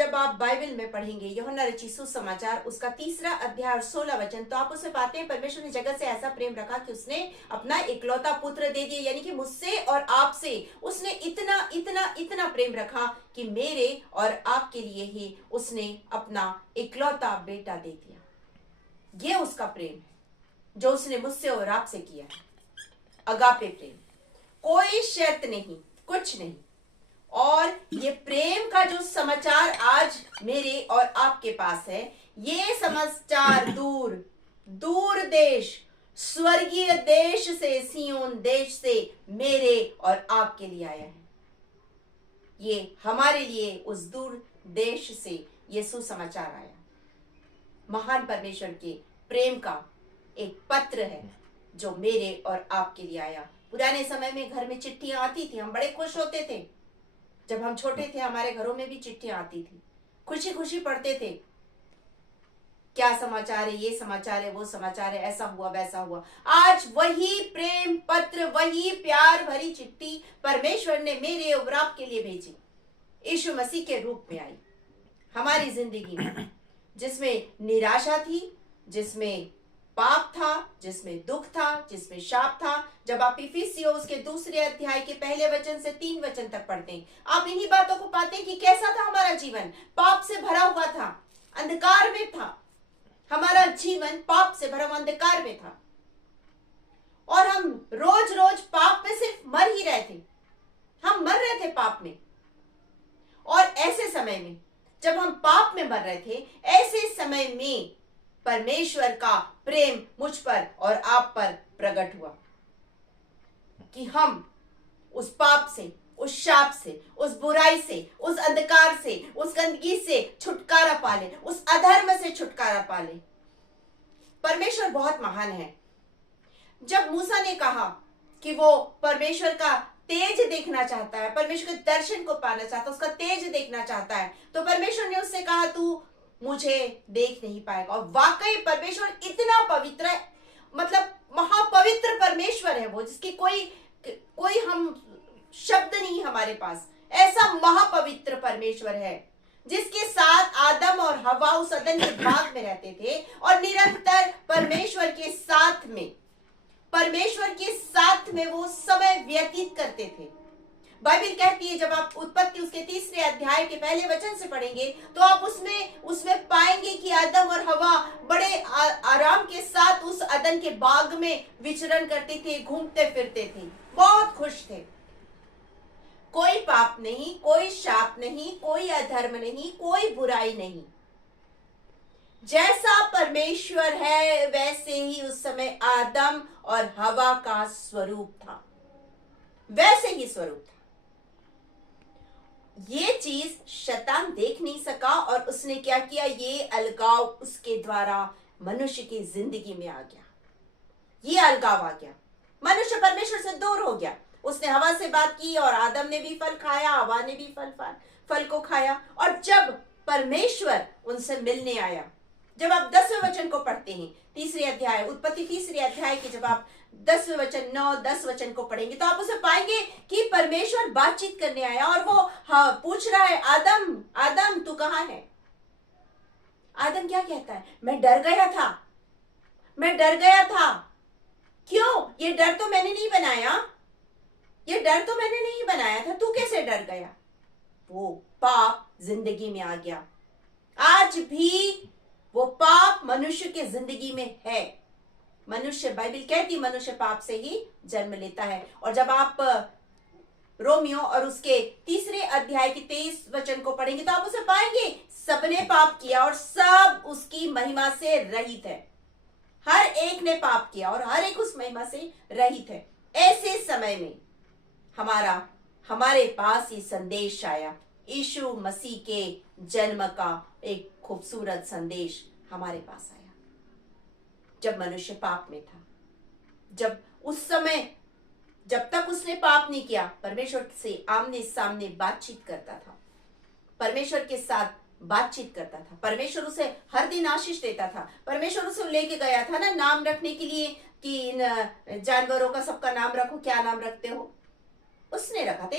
जब आप बाइबल में पढ़ेंगे यूहन्ना रचित सुसमाचार उसका 3 अध्याय और 16 वचन, तो आप उसे पाते हैं परमेश्वर ने जगत से ऐसा प्रेम रखा कि उसने अपना इकलौता पुत्र दे दिया, यानी कि मुझसे और आपसे उसने इतना इतना इतना प्रेम रखा कि मेरे और आपके लिए ही उसने अपना इकलौता बेटा दे दिया। ये उसका प्रेम है जो उसने मुझसे और आपसे किया है, अगापे प्रेम। कोई शर्त नहीं, कुछ नहीं। और ये प्रेम का जो समाचार आज मेरे और आपके पास है, ये समाचार दूर दूर देश, स्वर्गीय देश से, सियोन देश से मेरे और आपके लिए आया है। ये हमारे लिए उस दूर देश से ये सुसमाचार आया। महान परमेश्वर के प्रेम का एक पत्र है जो मेरे और आपके लिए आया। पुराने समय में घर में चिट्ठियां आती थी, हम बड़े खुश होते थे। जब हम छोटे थे हमारे घरों में भी चिट्ठियां आती थी, खुशी खुशी पढ़ते थे, क्या समाचार है, ये समाचार है, वो समाचार है, ऐसा हुआ वैसा हुआ। आज वही प्रेम पत्र, वही प्यार भरी चिट्ठी परमेश्वर ने मेरे और आपके लिए भेजी, यीशु मसीह के रूप में आई हमारी जिंदगी में, जिसमें निराशा थी, जिसमें पाप था, जिसमें दुख था, जिसमें शाप था। जब आप इफिसियों उसके 2 अध्याय के पहले वचन से 3 वचन तक पढ़ते हैं, आप इन्हीं बातों को पाते हैं कि कैसा था हमारा जीवन। पाप से भरा हुआ था, अंधकार में था, हमारा जीवन पाप से भरा हुआ अंधकार में था, और हम रोज रोज पाप में सिर्फ मर ही रहे थे, हम मर रहे थे पाप में। और ऐसे समय में जब हम पाप में मर रहे थे, ऐसे समय में परमेश्वर का प्रेम मुझ पर और आप पर प्रकट हुआ कि हम उस पाप से, उस शाप से, उस बुराई से, उस अंधकार से, उस गंदगी से छुटकारा पाले, उस अधर्म से छुटकारा पाले। परमेश्वर बहुत महान है। जब मूसा ने कहा कि वो परमेश्वर का तेज देखना चाहता है, परमेश्वर के दर्शन को पाना चाहता है, उसका तेज देखना चाहता है, तो परमेश्वर ने उससे कहा तू मुझे देख नहीं पाएगा। और वाकई परमेश्वर इतना पवित्र है, मतलब महापवित्र परमेश्वर है वो, जिसकी कोई हम शब्द नहीं हमारे पास। ऐसा महापवित्र परमेश्वर है जिसके साथ आदम और हवा उस अदन के बाग में रहते थे और निरंतर परमेश्वर के साथ में वो समय व्यतीत करते थे। बाइबल कहती है, जब आप उत्पत्ति उसके 3 अध्याय के पहले वचन से पढ़ेंगे तो आप उसमें पाएंगे कि आदम और हवा बड़े आराम के साथ उस अदन के बाग में विचरण करते थे, घूमते फिरते थे, बहुत खुश थे। कोई पाप नहीं, कोई शाप नहीं, कोई अधर्म नहीं, कोई बुराई नहीं। जैसा परमेश्वर है वैसे ही उस समय आदम और हवा का स्वरूप था, वैसे ही स्वरूप था। ये चीज शैतान देख नहीं सका और उसने क्या किया, ये अलगाव उसके द्वारा मनुष्य की जिंदगी में आ गया। ये अलगाव आ गया, मनुष्य परमेश्वर से दूर हो गया। उसने हवा से बात की और आदम ने भी फल खाया, हवा ने भी फल को खाया। और जब परमेश्वर उनसे मिलने आया, जब आप 10वें वचन को पढ़ते हैं, 3 अध्याय उत्पत्ति 3 अध्याय के जब आप 10वें वचन 9-10 वचन को पढ़ेंगे तो आप उसे पाएंगे कि परमेश्वर बातचीत करने आया और वो पूछ रहा है, आदम आदम तू कहाँ है। आदम क्या कहता है, मैं डर गया था, मैं डर गया था। क्यों? ये डर तो मैंने नहीं बनाया, ये डर तो मैंने नहीं बनाया था, तू कैसे डर गया। वो पाप जिंदगी में आ गया। आज भी वो पाप मनुष्य के जिंदगी में है। मनुष्य, बाइबल कहती है, मनुष्य पाप से ही जन्म लेता है। और जब आप रोमियो और उसके 3 अध्याय के 23 वचन को पढ़ेंगे तो आप उसे पाएंगे, सबने पाप किया और सब उसकी महिमा से रहित है। हर एक ने पाप किया और हर एक उस महिमा से रहित है। ऐसे समय में हमारे पास ये संदेश आया, यीशु मसीह के जन्म का एक खूबसूरत संदेश हमारे पास आया। जब मनुष्य पाप में था, जब उस समय, जब तक उसने पाप नहीं किया, परमेश्वर से आमने सामने बातचीत करता था, परमेश्वर के साथ बातचीत करता था। परमेश्वर उसे हर दिन आशीष देता था। परमेश्वर उसे लेके गया था ना नाम रखने के लिए कि इन जानवरों का सबका नाम रखो, क्या नाम रखते हो। उसने रखा था,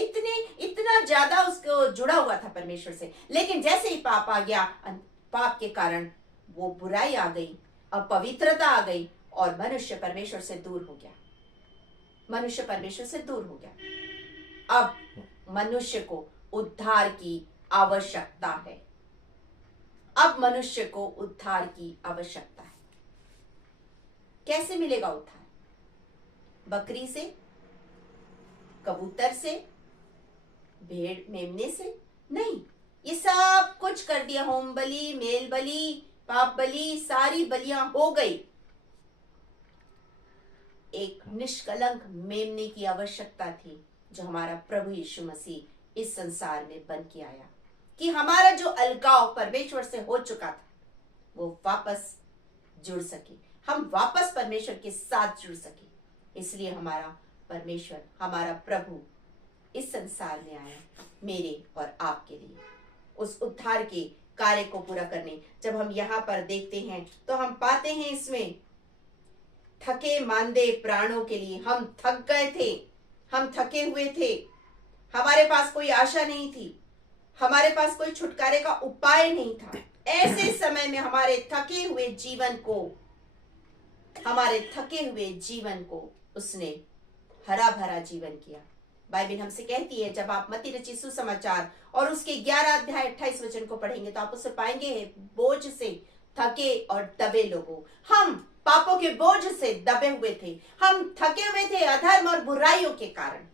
इतना ज्यादा उसको जुड़ा हुआ था परमेश्वर से। लेकिन जैसे ही पाप आ गया, पाप के कारण वो बुराई आ गई, अपवित्रता आ गई और मनुष्य परमेश्वर से दूर हो गया। मनुष्य परमेश्वर से दूर हो गया। अब मनुष्य को उद्धार की आवश्यकता है। अब मनुष्य को उद्धार की आवश्यकता है। कैसे मिलेगा उद्धार? बकरी से, कबूतर से, भेड़ मेमने से? नहीं। ये सब कुछ कर दिया, होम बलि, मेल बलि, पाप बलि, सारी बलियां हो गई। एक निष्कलंक मेमने की आवश्यकता थी, जो हमारा प्रभु यीशु मसीह इस संसार में बन के आया, कि हमारा जो अलगाव परमेश्वर से हो चुका था वो वापस जुड़ सके, हम वापस परमेश्वर के साथ जुड़ सके। इसलिए हमारा परमेश्वर, हमारा प्रभु इस संसार में आया मेरे और आपके लिए, उस उद्धार के कार्य को पूरा करने। जब हम यहाँ पर देखते हैं तो हम पाते हैं इसमें थके मांदे प्राणों के लिए। हम थक गए थे, हम थके हुए थे, हमारे पास कोई आशा नहीं थी, हमारे पास कोई छुटकारे का उपाय नहीं था। ऐसे समय में हमारे थके हुए जीवन को उसने हरा भरा जीवन किया। बाइबल हमसे कहती है, जब आप मत्ती रचित सुसमाचार और उसके 11 अध्याय 28 वचन को पढ़ेंगे तो आप उसे पाएंगे, बोझ से थके और दबे लोगों। हम पापों के बोझ से दबे हुए थे, हम थके हुए थे अधर्म और बुराइयों के कारण।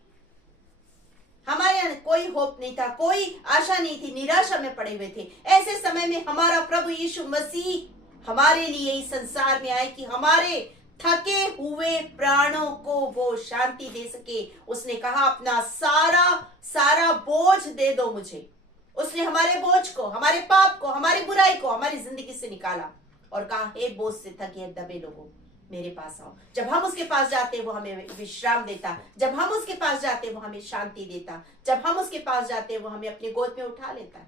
हमारे यहाँ कोई होप नहीं था, कोई आशा नहीं थी, निराशा में पड़े हुए थे। ऐसे समय में हमारा प्रभु यीशु मसीह हमारे लिए इस संसार में आए कि हमारे थके हुए प्राणों को वो शांति दे सके। उसने कहा, अपना सारा बोझ दे दो मुझे। उसने हमारे बोझ को, हमारे पाप को, हमारी बुराई को हमारी जिंदगी से निकाला और कहा, हे बोझ से थके दबे लोगों, मेरे पास आओ। जब हम उसके पास जाते वो हमें विश्राम देता, जब हम उसके पास जाते वो हमें शांति देता, जब हम उसके पास जाते वो हमें अपने गोद में उठा लेता है।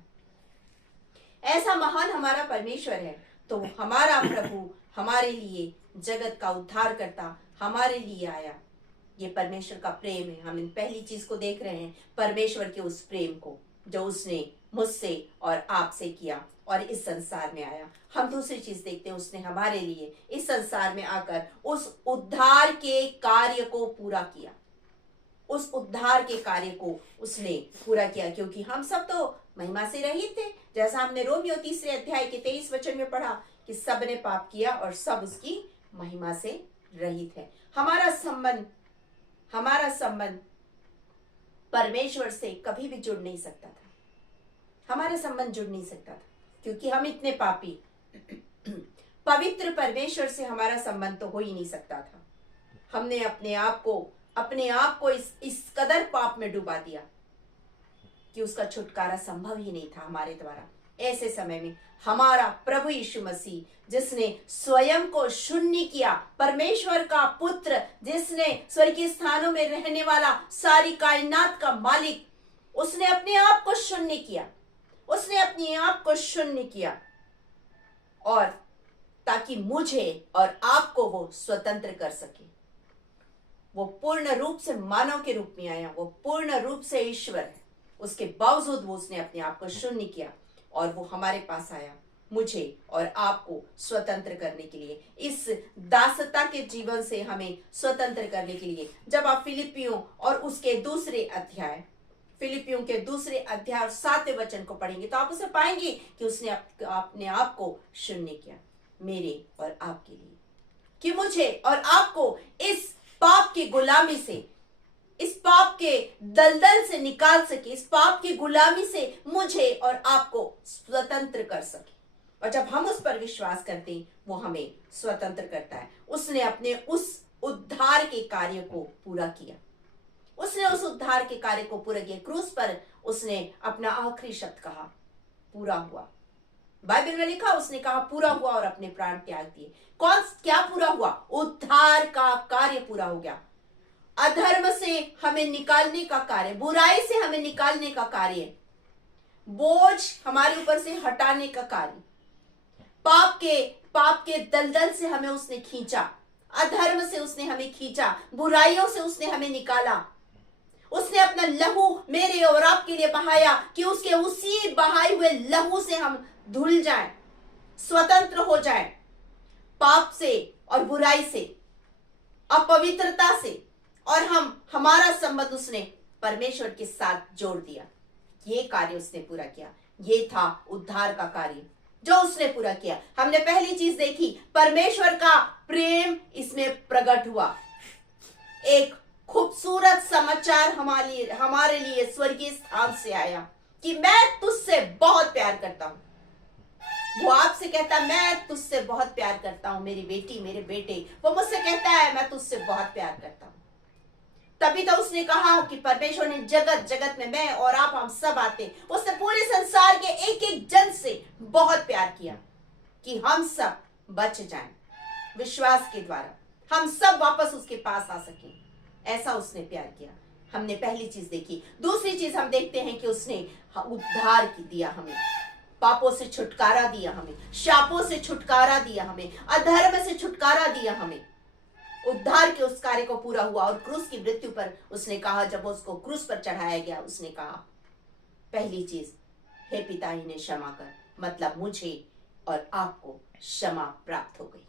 ऐसा महान हमारा परमेश्वर है। तो हमारा प्रभु हमारे लिए जगत का उद्धार करता हमारे लिए आया। ये परमेश्वर का प्रेम है। हम इन पहली चीज को देख रहे हैं, परमेश्वर के उस प्रेम को जो उसने मुझसे और आपसे किया और इस संसार में आया। हम दूसरी चीज देखते हैं, उसने हमारे लिए इस संसार में आकर उस उद्धार के कार्य को पूरा किया। उस उद्धार के कार्य को उसने पूरा किया, क्योंकि हम सब तो महिमा से रहित थे। जैसा हमने रोमियो 3 अध्याय के 23 वचन में पढ़ा कि सब ने पाप किया और सब उसकी महिमा से रहित है। हमारा संबंध परमेश्वर से कभी भी जुड़ नहीं सकता था। हमारा संबंध जुड़ नहीं सकता था क्योंकि हम इतने पापी। पवित्र परमेश्वर से हमारा संबंध तो हो ही नहीं सकता था। हमने अपने आप को इस कदर पाप में डुबा दिया कि उसका छुटकारा संभव ही नहीं था हमारे द्वारा। ऐसे समय में हमारा प्रभु यीशु मसीह, जिसने स्वयं को शून्य किया, परमेश्वर का पुत्र, जिसने स्वर्गीय स्थानों में रहने वाला, सारी कायनात का मालिक, उसने अपने आप को शून्य किया। उसने अपने आप को शून्य किया और ताकि मुझे और आपको वो स्वतंत्र कर सके। वो पूर्ण रूप से मानव के रूप में आया, वो पूर्ण रूप से ईश्वर है। उसके बावजूद वो उसने अपने आप को शून्य किया और वो हमारे पास आया, मुझे और आपको स्वतंत्र करने के लिए, इस दासता के जीवन से हमें स्वतंत्र करने के लिए। जब आप फिलिपियों और उसके दूसरे अध्याय 7वें वचन को पढ़ेंगे तो आप उसे पाएंगे कि उसने अपने आप को शून्य किया मेरे और आपके लिए, कि मुझे और आपको इस पाप की गुलामी से, इस पाप के दलदल से निकाल सके, इस पाप की गुलामी से मुझे और आपको स्वतंत्र कर सके। और जब हम उस पर विश्वास करते हैं, वो हमें स्वतंत्र करता है। उसने अपने उस उद्धार के कार्य को पूरा किया। उसने उस उद्धार के कार्य को पूरा किया। क्रूस पर उसने अपना आखिरी शब्द कहा, पूरा हुआ। बाइबल में लिखा, उसने कहा पूरा हुआ और अपने प्राण त्याग दिए। क्या पूरा हुआ? उद्धार का कार्य पूरा हो गया। अधर्म से हमें निकालने का कार्य, बुराई से हमें निकालने का कार्य, बोझ हमारे ऊपर से हटाने का कार्य, पाप के दलदल से हमें उसने खींचा, अधर्म से उसने हमें खींचा, बुराइयों से उसने हमें निकाला। उसने अपना लहू मेरे और आपके लिए बहाया कि उसके उसी बहाए हुए लहू से हम धुल जाएं, स्वतंत्र हो जाएं पाप से और बुराई से, अपवित्रता से, और हमारा संबंध उसने परमेश्वर के साथ जोड़ दिया। ये कार्य उसने पूरा किया। ये था उद्धार का कार्य जो उसने पूरा किया। हमने पहली चीज देखी, परमेश्वर का प्रेम इसमें प्रकट हुआ। एक खूबसूरत समाचार हमारे लिए स्वर्गीय स्थान से आया कि मैं तुझसे बहुत प्यार करता हूं। वो आपसे कहता है मैं तुझसे बहुत प्यार करता हूं, मेरी बेटी, मेरे बेटे। वो मुझसे कहता है मैं तुझसे बहुत प्यार करता हूं। तभी तो उसने कहा कि परमेश्वर ने जगत जगत में मैं और आप हम सब आते, उसने पूरे संसार के एक एक जन से बहुत प्यार किया कि हम सब बच जाएं विश्वास के द्वारा, हम सब वापस उसके पास आ सकें। ऐसा उसने प्यार किया। हमने पहली चीज देखी। दूसरी चीज हम देखते हैं कि उसने उद्धार दिया, हमें पापों से छुटकारा दिया, हमें शापों से छुटकारा दिया, हमें अधर्म से छुटकारा दिया। हमें उद्धार के उस कार्य को पूरा हुआ। और क्रूस की मृत्यु पर उसने कहा, जब उसको क्रूस पर चढ़ाया गया, उसने कहा पहली चीज, हे पिता इन्हें क्षमा कर, मतलब मुझे और आपको क्षमा प्राप्त हो गई,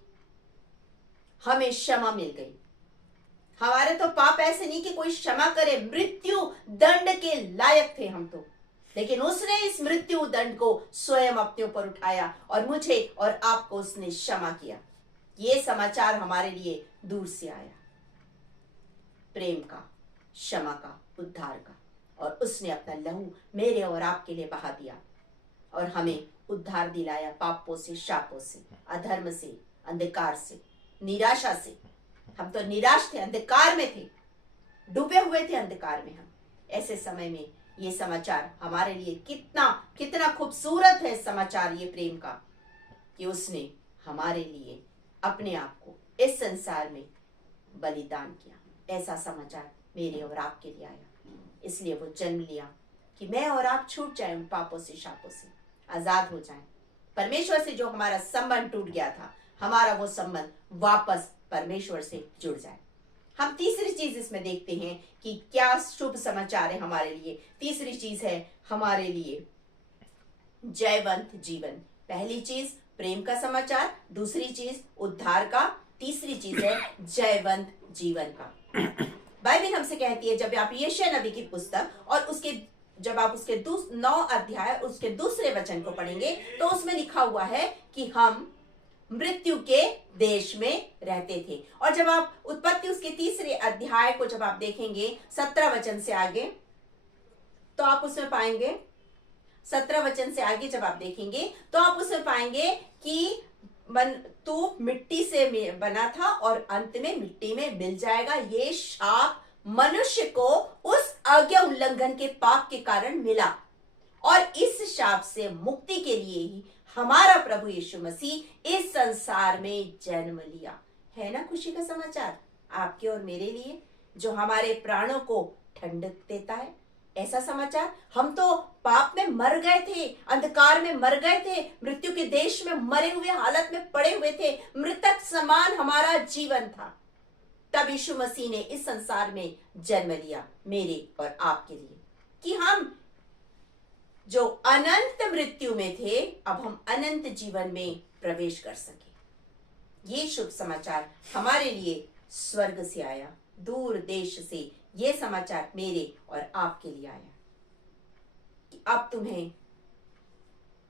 हमें क्षमा मिल गई। हमारे तो पाप ऐसे नहीं कि कोई क्षमा करे, मृत्यु दंड के लायक थे हम तो, लेकिन उसने इस मृत्यु दंड को स्वयं अपने ऊपर उठाया और मुझे और आपको उसने क्षमा किया। ये समाचार हमारे लिए दूर से आया, प्रेम का, क्षमा का, उद्धार का। और उसने अपना लहू मेरे और आपके लिए बहा दिया और हमें उद्धार दिलाया पापों से, शापों से, अधर्म से, अंधकार से, निराशा से। हम तो निराश थे, अंधकार में थे, डूबे हुए थे अंधकार में हम। ऐसे समय में ये समाचार हमारे लिए कितना कितना खूबसूरत है समाचार ये प्रेम का, कि उसने हमारे लिए अपने आप को इस संसार में बलिदान किया। ऐसा समाचार मेरे और आपके लिए आया। इसलिए वो जन्म लिया कि मैं और आप छूट जाएं उन पापों से, शापों से, आजाद हो जाएं। परमेश्वर से जो हमारा संबंध टूट गया था, हमारा वो संबंध वापस परमेश्वर से जुड़ जाए। हम तीसरी चीज इसमें देखते हैं कि क्या शुभ समाचार है हमारे लिए। तीसरी चीज है हमारे लिए जयवंत जीवन। पहली चीज प्रेम का समाचार, दूसरी चीज उद्धार का, तीसरी चीज है जयवंत जीवन का। बाइबल हमसे कहती है, जब आप यशायाह नबी की पुस्तक और जब आप उसके 9 अध्याय उसके दूसरे वचन को पढ़ेंगे तो उसमें लिखा हुआ है कि हम मृत्यु के देश में रहते थे। और जब आप उत्पत्ति उसके तीसरे अध्याय को जब आप देखेंगे 17 वचन से आगे, तो आप उसमें पाएंगे, 17 वचन से आगे जब आप देखेंगे तो आप उसमें पाएंगे कि तू मिट्टी से बना था और अंत में मिट्टी में मिल जाएगा। ये शाप मनुष्य को उस आज्ञा उल्लंघन के पाप के कारण मिला, और इस शाप से मुक्ति के लिए ही हमारा प्रभु यीशु मसीह इस संसार में जन्म लिया। है ना खुशी का समाचार आपके और मेरे लिए, जो हमारे प्राणों को ठंडक देता है। ऐसा समाचार, हम तो पाप में मर गए थे, अंधकार में मर गए थे, मृत्यु के देश में मरे हुए हालत में पड़े हुए थे, मृतक समान हमारा जीवन था। तब यीशु मसीह ने इस संसार में जन्म लिया मेरे और आपके लिए, कि हम जो अनंत मृत्यु में थे अब हम अनंत जीवन में प्रवेश कर सके। ये शुभ समाचार हमारे लिए स्वर्ग से आया, दूर देश से ये समाचार मेरे और आपके लिए आया कि अब तुम्हें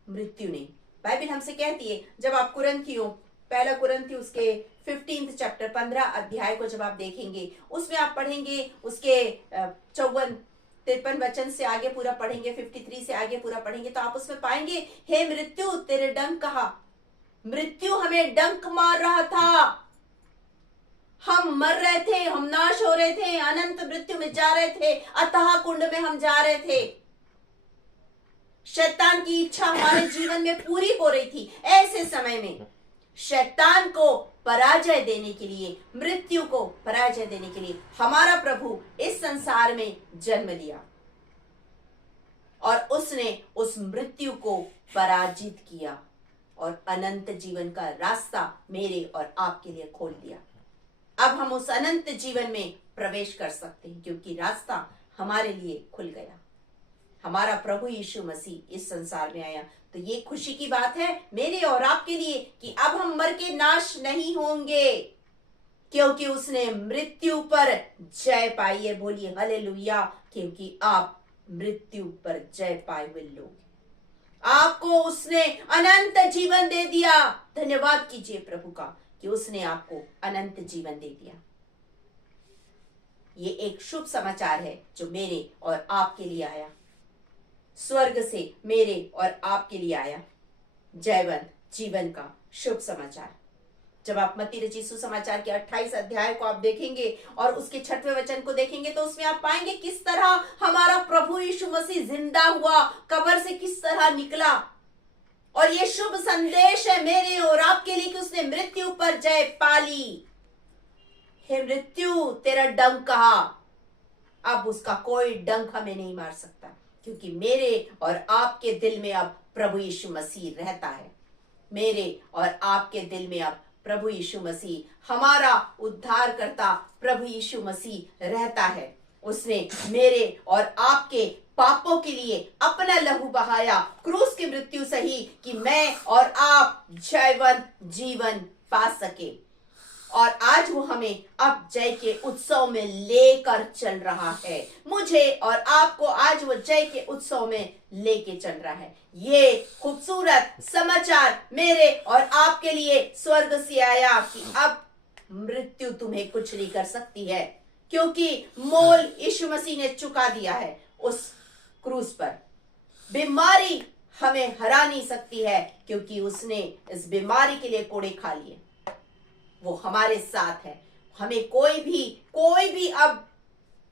मृत्यु नहीं। बाइबल हमसे कहती है, जब आप पहला कुरिन्थियों उसके 15 चैप्टर 15 अध्याय को जब आप देखेंगे, उसमें आप पढ़ेंगे उसके 54-53 वचन से आगे पूरा पढ़ेंगे, 53 से आगे पूरा पढ़ेंगे, तो आप उसमें पाएंगे, हे मृत्यु तेरे डंक कहा। मृत्यु हमें डंक मार रहा था, हम मर रहे थे, हम नाश हो रहे थे, अनंत मृत्यु में जा रहे थे, अतः कुंड में हम जा रहे थे। शैतान की इच्छा हमारे जीवन में पूरी हो रही थी। ऐसे समय में शैतान को पराजय देने के लिए, मृत्यु को पराजय देने के लिए हमारा प्रभु इस संसार में जन्म लिया और उसने उस मृत्यु को पराजित किया और अनंत जीवन का रास्ता मेरे और आपके लिए खोल दिया। अब हम उस अनंत जीवन में प्रवेश कर सकते हैं, क्योंकि रास्ता हमारे लिए खुल गया। हमारा प्रभु यीशु मसीह इस संसार में आया। तो ये खुशी की बात है मेरे और आपके लिए कि अब हम मर के नाश नहीं होंगे, क्योंकि उसने मृत्यु पर जय पाई है। बोलिए हालेलुया। क्योंकि आप मृत्यु पर जय पाए हुए लोग, आपको उसने अनंत जीवन दे दिया। धन्यवाद कीजिए प्रभु का कि उसने आपको अनंत जीवन दे दिया। ये एक शुभ समाचार है जो मेरे और आपके लिए आया, स्वर्ग से मेरे और आपके लिए आया। जयवंत जीवन का शुभ समाचार। जब आप मत्ती रचित सुसमाचार के 28 अध्याय को आप देखेंगे और उसके 6वें वचन को देखेंगे तो उसमें आप पाएंगे किस तरह हमारा प्रभु यीशु मसीह जिंदा हुआ, कब्र से किस तरह निकला। और ये शुभ संदेश है मेरे और आपके लिए कि उसने मृत्यु पर जय पाली। हे मृत्यु तेरा डंक कहा, अब उसका कोई डंक हमें नहीं मार सकता, क्योंकि मेरे और आपके दिल में अब प्रभु यीशु मसीह रहता है। मेरे और आपके दिल में अब प्रभु यीशु मसीह, हमारा उद्धार करता प्रभु यीशु मसीह रहता है। उसने मेरे और आपके पापों के लिए अपना लहू बहाया, क्रूस की मृत्यु सही, कि मैं और आप जयवंत जीवन पा सके। और आज वो हमें अब जय के उत्सव में लेकर चल रहा है। मुझे और आपको आज वो जय के उत्सव में लेके चल रहा है। ये खूबसूरत समाचार मेरे और आपके लिए स्वर्ग से आया कि अब मृत्यु तुम्हें कुछ नहीं कर सकती है, क्योंकि मोल यीशु मसीह ने चुका दिया है उस क्रूस पर। बीमारी हमें हरा नहीं सकती है, क्योंकि उसने इस बीमारी के लिए कोड़े खा लिए। वो हमारे साथ है। हमें कोई भी अब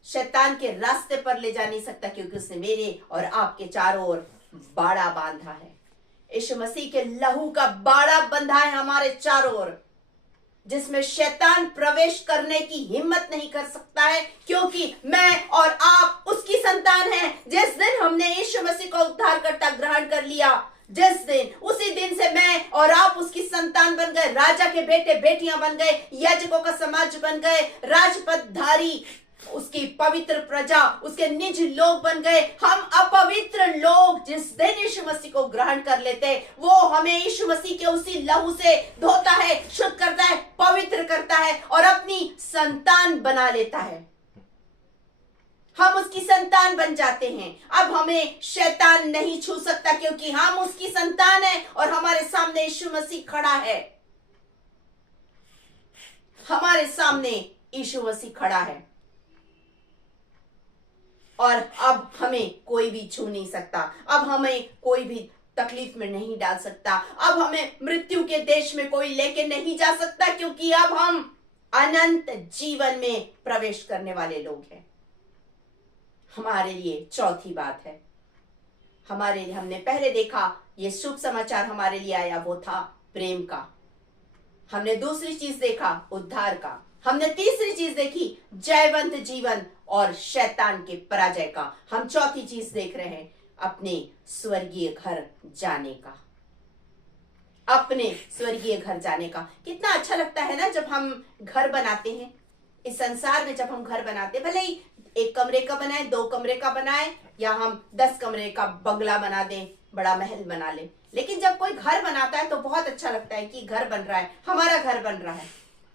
शैतान के रास्ते पर ले जा नहीं सकता, क्योंकि उसने मेरे और आपके चारों ओर बाड़ा बांधा है। यीशु मसीह के लहू का बाड़ा बंधा है हमारे चारों ओर, जिसमें शैतान प्रवेश करने की हिम्मत नहीं कर सकता है, क्योंकि मैं और आप उसकी संतान हैं। जिस दिन हमने यीशु मसीह को उद्धारकर्ता ग्रहण कर लिया, जिस दिन, उसी दिन से मैं और आप उसकी संतान बन गए, राजा के बेटे बेटियां बन गए, याजकों का समाज बन गए, राजपदधारी, उसकी पवित्र प्रजा, उसके निज लोग बन गए। हम अपवित्र लोग जिस दिन यीशु मसीह को ग्रहण कर लेते, वो हमें यीशु मसीह के उसी लहू से धोता है, शुद्ध करता है, पवित्र करता है और अपनी संतान बना लेता है। हम उसकी संतान बन जाते हैं। अब हमें शैतान नहीं छू सकता, क्योंकि हम उसकी संतान हैं और हमारे सामने यीशु मसीह खड़ा है। हमारे सामने यीशु मसीह खड़ा है और अब हमें कोई भी छू नहीं सकता। अब हमें कोई भी तकलीफ में नहीं डाल सकता। अब हमें मृत्यु के देश में कोई लेके नहीं जा सकता, क्योंकि अब हम अनंत जीवन में प्रवेश करने वाले लोग हैं। हमारे लिए चौथी बात है, हमारे लिए, हमने पहले देखा ये शुभ समाचार हमारे लिए आया, वो था प्रेम का। हमने दूसरी चीज देखा उद्धार का। हमने तीसरी चीज देखी जयवंत जीवन और शैतान के पराजय का। हम चौथी चीज देख रहे हैं अपने स्वर्गीय घर जाने का। अपने स्वर्गीय घर जाने का। कितना अच्छा लगता है ना जब हम घर बनाते हैं इस संसार में। जब हम घर बनाते हैं, भले ही 1 कमरे का बनाए, 2 कमरे का बनाए, या हम 10 कमरे का बंगला बना दें, बड़ा महल बना ले, लेकिन जब कोई घर बनाता है तो बहुत अच्छा लगता है कि घर बन रहा है, हमारा घर बन रहा है।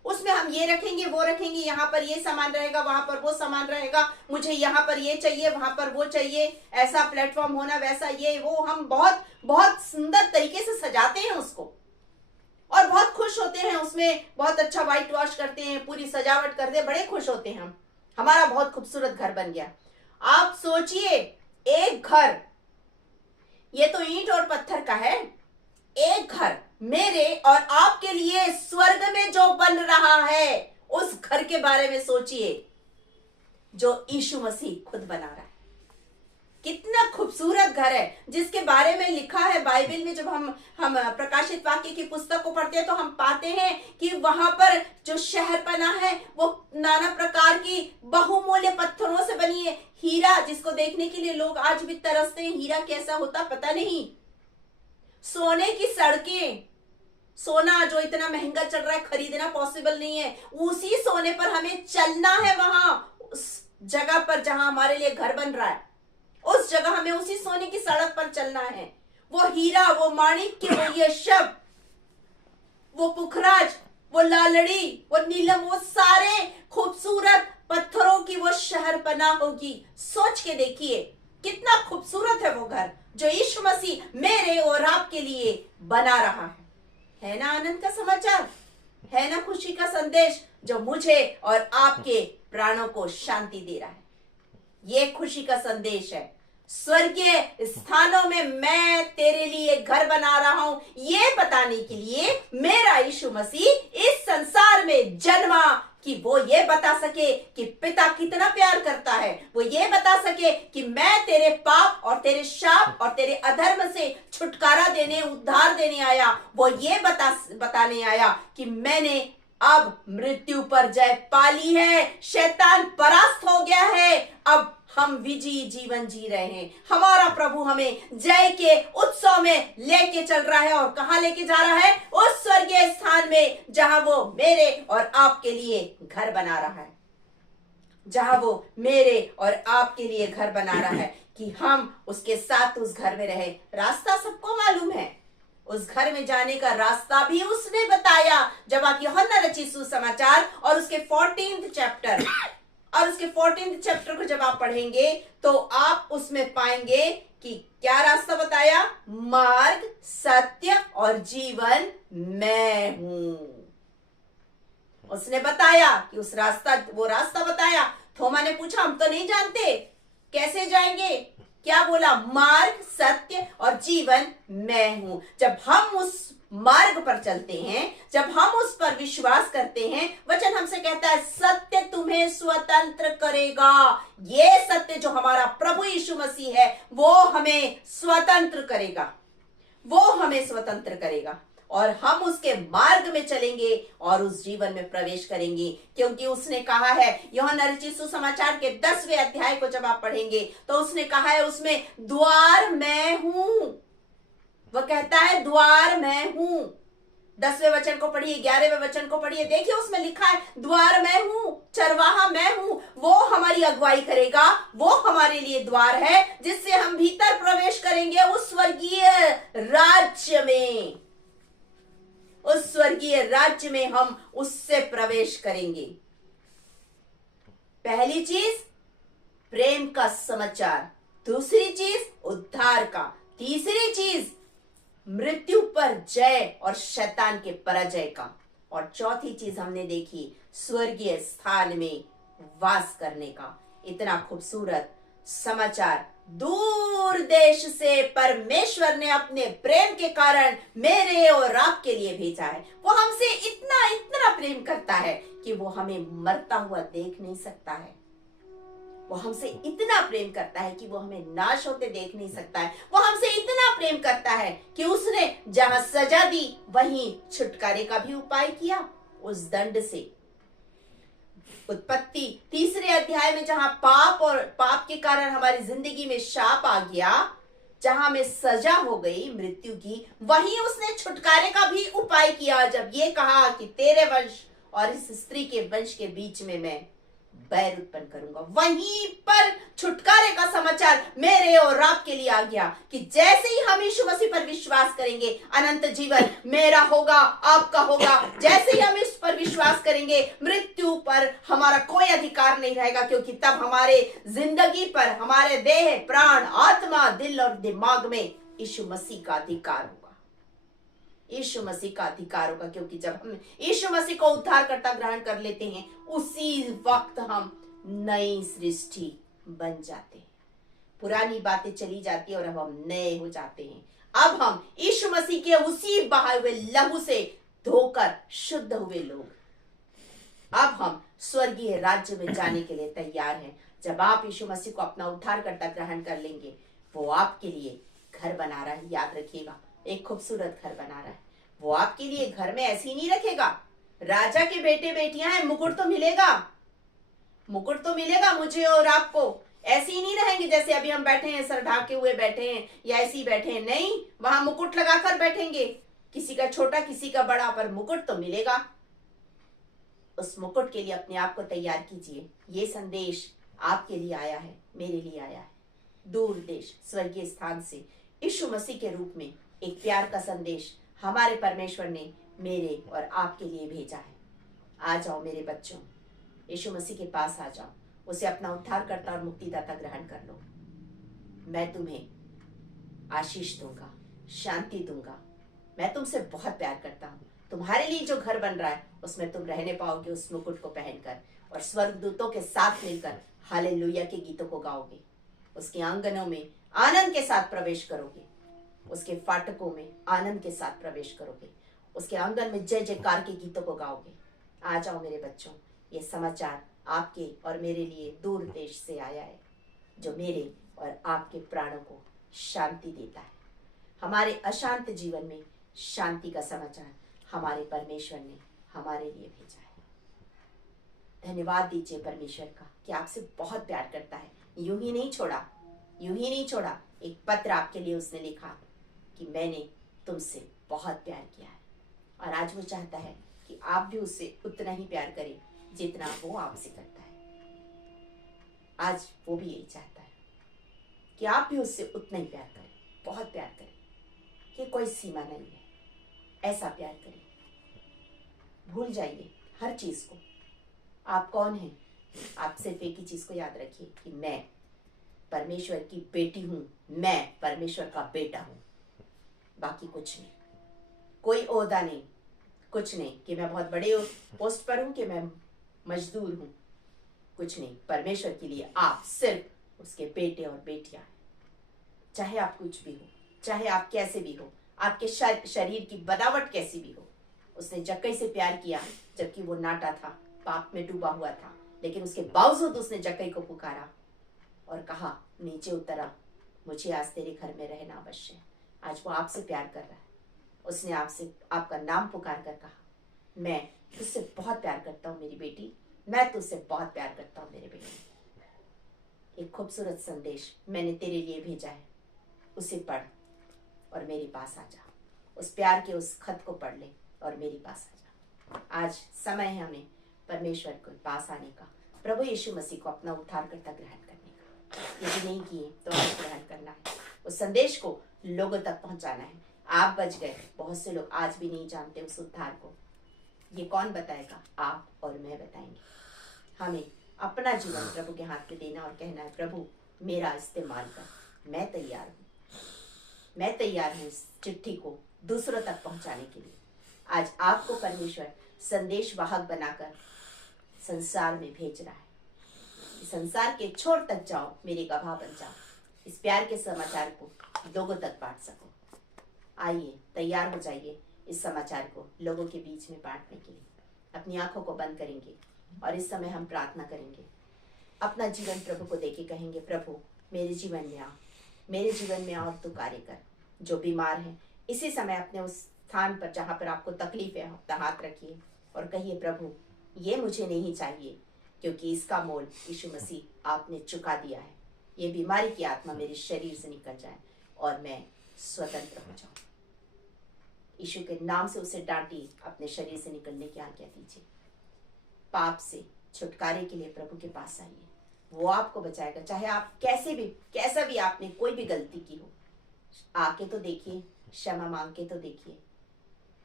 उसमें हम ये रखेंगे, वो रखेंगे, यहाँ पर ये सामान रहेगा, वहां पर वो सामान रहेगा, मुझे यहाँ पर ये चाहिए, वहां पर वो चाहिए, ऐसा प्लेटफॉर्म होना, वैसा ये वो। हम बहुत बहुत सुंदर तरीके से सजाते हैं उसको और बहुत खुश होते हैं उसमें। बहुत अच्छा व्हाइट वॉश करते हैं, पूरी सजावट करते हैं, बड़े खुश होते हैं हम। हमारा बहुत खूबसूरत घर बन गया। आप सोचिए, एक घर, ये तो ईंट और पत्थर का है, एक घर मेरे और आपके लिए स्वर्ग में जो बन रहा है, उस घर के बारे में सोचिए जो यीशु मसीह खुद बना रहा है। कितना खूबसूरत घर है, जिसके बारे में लिखा है बाइबल में। जब हम प्रकाशित वाक्य की पुस्तक को पढ़ते हैं तो हम पाते हैं कि वहां पर जो शहर बना है वो नाना प्रकार की बहुमूल्य पत्थरों से बनी है। हीरा, जिसको देखने के लिए लोग आज भी तरसते हैं, हीरा कैसा होता पता नहीं। सोने की सड़कें, सोना जो इतना महंगा चल रहा है, खरीदना पॉसिबल नहीं है, उसी सोने पर हमें चलना है वहां जगह पर जहां हमारे लिए घर बन रहा है, उस जगह हमें उसी सोने की सड़क पर चलना है। वो हीरा, वो माणिक्य, वो यशब, वो पुखराज, वो लालड़ी, वो नीलम, वो सारे खूबसूरत पत्थरों की वो शहर बना होगी। सोच के देखिए कितना खूबसूरत है वो घर जो यीशु मसीह मेरे और आपके लिए बना रहा है ना आनंद का समाचार, है ना खुशी का संदेश जो मुझे और आपके प्राणों को शांति दे रहा है। ये खुशी का संदेश है। स्वर्गीय स्थानों में मैं तेरे लिए घर बना रहा हूं, ये बताने के लिए मेरा यीशु मसीह इस संसार में जन्मा कि वो ये बता सके कि पिता कितना प्यार करता है। वो ये बता सके कि मैं तेरे पाप और तेरे शाप और तेरे अधर्म से छुटकारा देने, उद्धार देने आया। वो ये बताने आया कि मैंने अब मृत्यु पर जय पा ली है, शैतान परास्त हो गया है, अब हम विजयी जीवन जी रहे हैं। हमारा प्रभु हमें जय के उत्सव में लेके चल रहा है। और कहां लेके जा रहा है? उस स्वर्गीय स्थान में जहां वो मेरे और आपके लिए घर बना रहा है, जहां वो मेरे और आपके लिए घर बना रहा है कि हम उसके साथ उस घर में रहे। रास्ता सबको मालूम है, उस घर में जाने का रास्ता भी उसने बताया। जब आप यूहन्ना रचित सुसमाचार और उसके 14th चैप्टर को जब आप पढ़ेंगे तो आप उसमें पाएंगे कि क्या रास्ता बताया? मार्ग, सत्य और जीवन मैं हूं। उसने बताया कि वो रास्ता बताया। थोमा ने पूछा, हम तो नहीं जानते, कैसे जाएंगे? क्या बोला? मार्ग, सत्य और जीवन मैं हूं। जब हम उस मार्ग पर चलते हैं, जब हम उस पर विश्वास करते हैं, वचन हमसे कहता है सत्य तुम्हें स्वतंत्र करेगा। ये सत्य जो हमारा प्रभु यीशु मसीह है वो हमें स्वतंत्र करेगा, वो हमें स्वतंत्र करेगा और हम उसके मार्ग में चलेंगे और उस जीवन में प्रवेश करेंगे। क्योंकि उसने कहा है, यूहन्ना रचित सुसमाचार के 10वें अध्याय को जब आप पढ़ेंगे तो उसने कहा है उसमें, द्वार मैं हूं। वह कहता है द्वार मैं हूं। 10वें वचन को पढ़िए, 11वें वचन को पढ़िए, देखिए उसमें लिखा है द्वार मैं हूं, चरवाहा मैं हूं। वो हमारी अगुवाई करेगा, वो हमारे लिए द्वार है जिससे हम भीतर प्रवेश करेंगे उस स्वर्गीय राज्य में। उस स्वर्गीय राज्य में हम उससे प्रवेश करेंगे। पहली चीज प्रेम का समाचार, दूसरी चीज उद्धार का, तीसरी चीज मृत्यु पर जय और शैतान के पराजय का, और चौथी चीज हमने देखी स्वर्गीय स्थान में वास करने का। इतना खूबसूरत समाचार दूर देश से परमेश्वर ने अपने प्रेम के कारण मेरे और आपके लिए भेजा है। वो हमसे इतना इतना प्रेम करता है कि वो हमें मरता हुआ देख नहीं सकता है। वो हमसे इतना प्रेम करता है कि वो हमें नाश होते देख नहीं सकता है। वो हमसे इतना प्रेम करता है कि उसने जहां सजा दी वहीं छुटकारे का भी उपाय किया उस दंड से। उत्पत्ति 3 अध्याय में जहां पाप के कारण हमारी जिंदगी में शाप आ गया, जहां में सजा हो गई मृत्यु की, वहीं उसने छुटकारे का भी उपाय किया जब ये कहा कि तेरे वंश और इस स्त्री के वंश के बीच में मैं बैर उत्पन्न करूंगा। वहीं पर छुटकारे का समाचार मेरे और आपके लिए आ गया कि जैसे ही हम यीशु मसीह पर विश्वास करेंगे अनंत जीवन मेरा होगा, आपका होगा। जैसे ही हम इस पर विश्वास करेंगे मृत्यु पर हमारा कोई अधिकार नहीं रहेगा, क्योंकि तब हमारे जिंदगी पर, हमारे देह, प्राण, आत्मा, दिल और दिमाग में यीशु मसीह का अधिकार होगा। यीशु मसीह का अधिकार होगा, क्योंकि जब हम यीशु मसीह को उद्धारकर्ता ग्रहण कर लेते हैं उसी वक्त हम नई सृष्टि बन जाते हैं। पुरानी बातें चली जाती है और अब हम नए हो जाते हैं। अब हम यीशु मसीह के उसी बहाए हुए लहू से धोकर शुद्ध हुए लोग, अब हम स्वर्गीय राज्य में जाने के लिए तैयार हैं। जब आप यीशु मसीह को अपना उद्धारकर्ता ग्रहण कर लेंगे, वो आपके लिए घर बना रहा है। याद रखिएगा, एक खूबसूरत घर बना रहा है। वो आपके लिए घर में ऐसे ही नहीं रखेगा। राजा के बेटे बेटियां हैं, मुकुट तो मिलेगा, मुकुट तो मिलेगा मुझे और आपको। ऐसे ही नहीं रहेंगे जैसे अभी हम बैठे हैं, सर ढाके हुए बैठे हैं या ऐसे ही बैठे हैं। नहीं, वहां मुकुट लगाकर बैठेंगे, किसी का छोटा किसी का बड़ा, पर मुकुट तो मिलेगा। उस मुकुट के लिए अपने आप को तैयार कीजिए। ये संदेश आपके लिए आया है, मेरे लिए आया है। दूर देश स्वर्गीय स्थान से यीशु मसीह के रूप में एक प्यार का संदेश हमारे परमेश्वर ने मेरे और आपके लिए भेजा है। आ जाओ मेरे बच्चों, यीशु मसीह के पास आ जाओ, उसे अपना उद्धारकर्ता और मुक्तिदाता ग्रहण कर लो। मैं तुम्हें आशीष दूंगा, शांति दूंगा। मैं तुमसे बहुत प्यार करता हूँ। तुम्हारे लिए जो घर बन रहा है उसमें तुम रहने पाओगे उस मुकुट को पहनकर, और स्वर्गदूतों के साथ मिलकर हालेलुया के गीतों को गाओगे। उसके आंगनों में आनंद के साथ प्रवेश करोगे, उसके फाटकों में आनंद के साथ प्रवेश करोगे, उसके आंगन में जय जयकार के गीतों को गाओगे। आ जाओ मेरे बच्चों, ये समाचार आपके और मेरे लिए दूर देश से आया है, जो मेरे और आपके प्राणों को शांति देता है। हमारे अशांत जीवन में शांति का समाचार हमारे परमेश्वर ने हमारे लिए भेजा है। धन्यवाद दीजिए परमेश्वर का कि आपसे बहुत प्यार करता है। यूं ही नहीं छोड़ा, यूं ही नहीं छोड़ा। एक पत्र आपके लिए उसने लिखा कि मैंने तुमसे बहुत प्यार किया है, और आज वो चाहता है कि आप भी उससे उतना ही प्यार करें जितना वो आपसे करता है। आज वो भी यही चाहता है कि आप भी उससे उतना ही प्यार करें, बहुत प्यार करें, कि कोई सीमा नहीं है। ऐसा प्यार करें, भूल जाइए हर चीज को। आप कौन हैं? आप सिर्फ एक ही चीज को याद रखिए कि मैं परमेश्वर की बेटी हूं, मैं परमेश्वर का बेटा हूं। बाकी कुछ नहीं, कोई ओहदा नहीं, कुछ नहीं कि मैं बहुत बड़े पोस्ट पर हूं, कि मैं मजदूर हूं, कुछ नहीं। परमेश्वर के लिए आप सिर्फ उसके बेटे और बेटियां हैं। चाहे आप कुछ भी हो, चाहे आप कैसे भी हो, आपके शरीर की बनावट कैसी भी हो। उसने जक्कई से प्यार किया जबकि वो नाटा था, पाप में डूबा हुआ था, लेकिन उसके बावजूद उसने जक्कई को पुकारा और कहा, नीचे उतर आ, मुझे आज तेरे घर में रहना अवश्य है। आज वो आपसे प्यार कर रहा है। उसने आपसे आपका नाम पुकार कर कहा, मैं तुझसे बहुत प्यार करता हूँ मेरी बेटी, मैं तुझसे बहुत प्यार करता हूँ मेरे बेटे। एक खूबसूरत संदेश मैंने तेरे लिए भेजा है, उसे पढ़ और मेरे पास आ जा। उस प्यार के उस खत को पढ़ ले और मेरे पास आ जा। आज समय है हमें परमेश्वर के पास आने का, प्रभु यीशु मसीह को अपना उद्धारकर्ता ग्रहण करने का। यदि नहीं किए तो हमें ग्रहण करना है, उस संदेश को लोगों तक पहुंचाना है। आप बच गए, बहुत से लोग आज भी नहीं जानते उस उद्धार को। ये कौन बताएगा? आप और मैं बताएंगे। हमें अपना जीवन प्रभु के हाथ में देना और कहना है, प्रभु मेरा इस्तेमाल कर, मैं तैयार हूँ, मैं तैयार हूँ इस चिट्ठी को दूसरों तक पहुंचाने के लिए। आज आपको परमेश्वर संदेश वाहक बनाकर संसार में भेज रहा है। संसार के छोर तक जाओ, मेरे गवाह बन जाओ, इस प्यार के समाचार को लोगों तक बांट सको। आइए, तैयार हो जाइए इस समाचार को लोगों के बीच में बांटने के लिए। अपनी आंखों को बंद करेंगे और इस समय हम प्रार्थना करेंगे। अपना जीवन प्रभु को देके कहेंगे, प्रभु मेरे जीवन में आ, मेरे जीवन में आ और तू कार्य कर। जो बीमार है इसी समय अपने उस स्थान पर जहां पर आपको तकलीफ है अपना हाथ रखिए और कहिए, प्रभु ये मुझे नहीं चाहिए, क्योंकि इसका मोल यीशु मसीह आपने चुका दिया है। ये बीमारी की आत्मा मेरे शरीर से निकल जाए और मैं स्वतंत्र हो जाऊं। यीशु के नाम से उसे डांटिए, अपने शरीर से निकलने की आज्ञा दीजिए। पाप से छुटकारे के लिए प्रभु के पास आइए, वो आपको बचाएगा। चाहे आप कैसा भी आपने कोई भी गलती की हो, आके तो देखिए, क्षमा मांग के तो देखिए।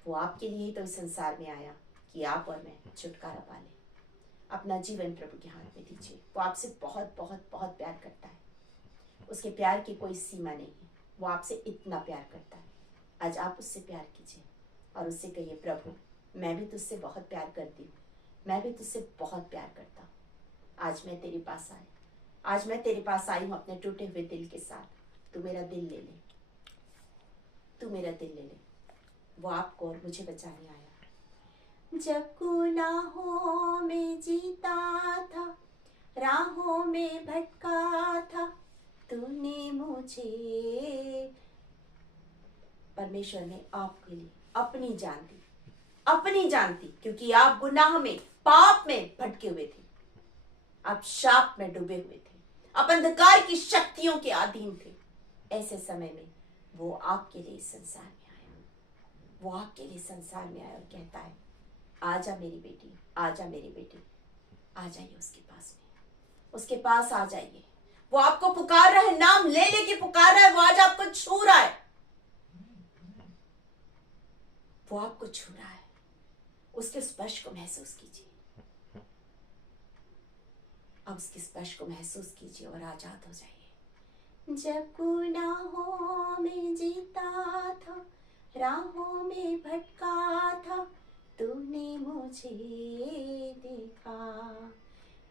वो आपके लिए ही तो इस संसार में आया कि आप और मैं छुटकारा पा लें। अपना जीवन प्रभु के हाथ में दीजिए। वो आपसे बहुत बहुत बहुत प्यार करता है। उसके प्यार की कोई सीमा नहीं है, वो आपसे इतना प्यार करता है। आज आप उससे प्यार कीजिए और उससे कहिए, प्रभु मैं भी तुझसे बहुत प्यार करती हूँ, मैं भी तुझसे बहुत प्यार करता हूँ। आज मैं तेरे पास आज मैं तेरे पास आई हूँ अपने टूटे हुए दिल के साथ। तू मेरा दिल ले ले, तू मेरा दिल ले ले। वो आपको और मुझे बचाने आया। जब गुनाहों में जीता था, राहों में भटका था, तूने मुझे, परमेश्वर ने आपके लिए अपनी जान दी, क्योंकि आप गुनाह में, पाप में भटके हुए थे, आप शाप में डूबे हुए थे, आप अंधकार की शक्तियों के अधीन थे। ऐसे समय में वो आपके लिए इस संसार में आया, वो आपके लिए संसार में आया और कहता है, आजा मेरी बेटी, आजा मेरे बेटे, आ जाइए उसके पास में, उसके पास आ जाइए। वो आपको पुकार रहा है, नाम ले लेके पुकार रहा है। वो आज आपको छू रहा है, वो आपको छू रहा है। उसके स्पर्श को महसूस कीजिए। अब उसके स्पर्श को महसूस कीजिए और आजाद हो जाइए। जब गुनाहों में जीता था, राहों में भटका था, तूने मुझे देखा।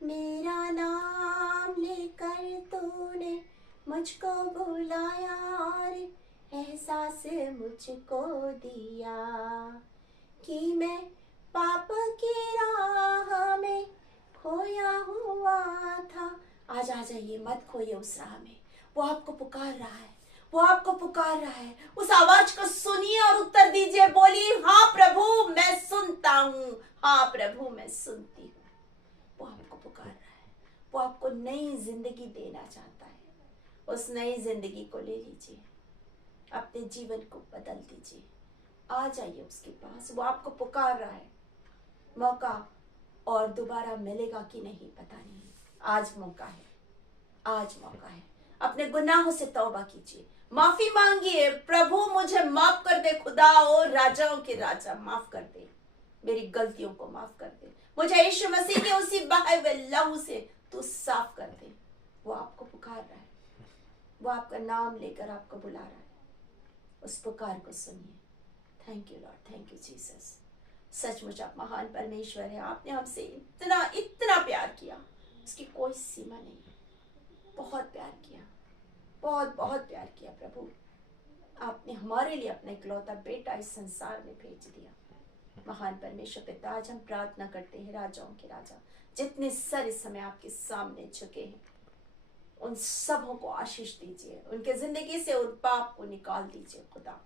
मेरा नाम लेकर तूने मुझको बुलाया और एहसास मुझको दिया कि मैं पाप की राह में खोया हुआ था। आज आ जाइए, मत खोइए उस राह में। वो आपको पुकार रहा है, वो आपको पुकार रहा है। उस आवाज को सुनिए और उत्तर दीजिए। बोलिए, हाँ प्रभु मैं सुनता हूँ, हाँ प्रभु मैं सुनती हूँ। वो आपको पुकार रहा है, वो आपको नई जिंदगी देना चाहता है। उस नई जिंदगी को ले लीजिए, अपने जीवन को बदल दीजिए। आ जाइए उसके पास, वो आपको पुकार रहा है। मौका और दोबारा मिलेगा कि नहीं पता नहीं, आज मौका है, आज मौका है। अपने गुनाहों से तौबा कीजिए, माफी मांगिए। प्रभु मुझे माफ कर दे, खुदा और राजाओं के राजा माफ कर दे, मेरी गलतियों को माफ कर दे। मुझे यीशु मसीह के उसी बहाए हुए लहू से तू साफ कर दे। वो आपको पुकार रहा है, वो आपका नाम लेकर आपको बुला रहा है। उस पुकार को सुनिए। Thank you Lord, thank you Jesus. सचमुच आप महान परमेश्वर है। आपने हमसे इतना इतना प्यार किया, उसकी कोई सीमा नहीं है। बहुत प्यार किया, बहुत बहुत प्यार किया प्रभु। आपने हमारे लिए अपना इकलौता बेटा इस संसार में भेज दिया। महान परमेश्वर पिता, आज हम प्रार्थना करते हैं, राजाओं के राजा जितने सर इस समय आपके सामने झुके हैं, उन सबों को आशीष दीजिए। उनके जिंदगी से उन पाप को निकाल दीजिए खुदा।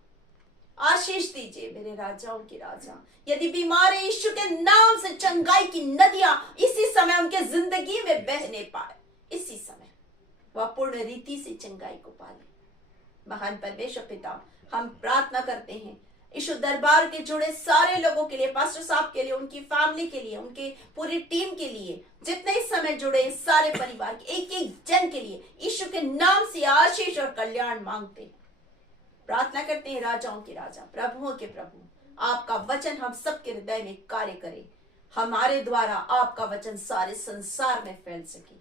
आशीष दीजिए मेरे राजाओं के राजा। यदि बीमार है, यीशु के नाम से चंगाई की नदियां इसी समय उनके जिंदगी में बहने पाए। इसी समय वह पूर्ण रीति से चंगाई को पाले। महान परमेश्वर पिता, हम प्रार्थना करते हैं यीशु दरबार के जुड़े सारे लोगों के लिए, पास्टर साहब के लिए, उनकी फैमिली के लिए, उनके पूरी टीम के लिए, जितने इस समय जुड़े सारे परिवार के एक एक जन के लिए यीशु के नाम से आशीष और कल्याण मांगते हैं। प्रार्थना करते हैं राजाओं के राजा, प्रभुओं के प्रभु, आपका वचन हम सबके हृदय में कार्य करे। हमारे द्वारा आपका वचन सारे संसार में फैल सके।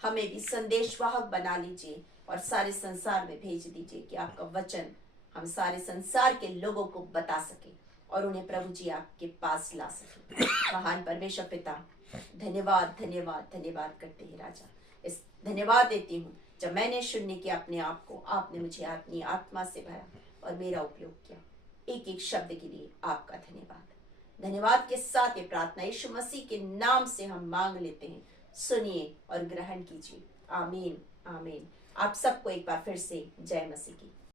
हमें भी संदेशवाहक बना लीजिए और सारे संसार में भेज दीजिए कि आपका वचन हम सारे संसार के लोगों को बता सके और उन्हें प्रभु जी आपके पास ला सके। महान परमेश्वर पिता, धन्यवाद धन्यवाद धन्यवाद करते हैं राजा। इस धन्यवाद देती हूँ जब मैंने शून्य किया अपने आप को, आपने मुझे अपनी आत्मा से भरा और मेरा उपयोग किया। एक एक शब्द के लिए आपका धन्यवाद। धन्यवाद के साथ ये प्रार्थना यीशु मसीह के नाम से हम मांग लेते हैं। सुनिए और ग्रहण कीजिए। आमीन आमीन। आप सबको एक बार फिर से जय मसीह की।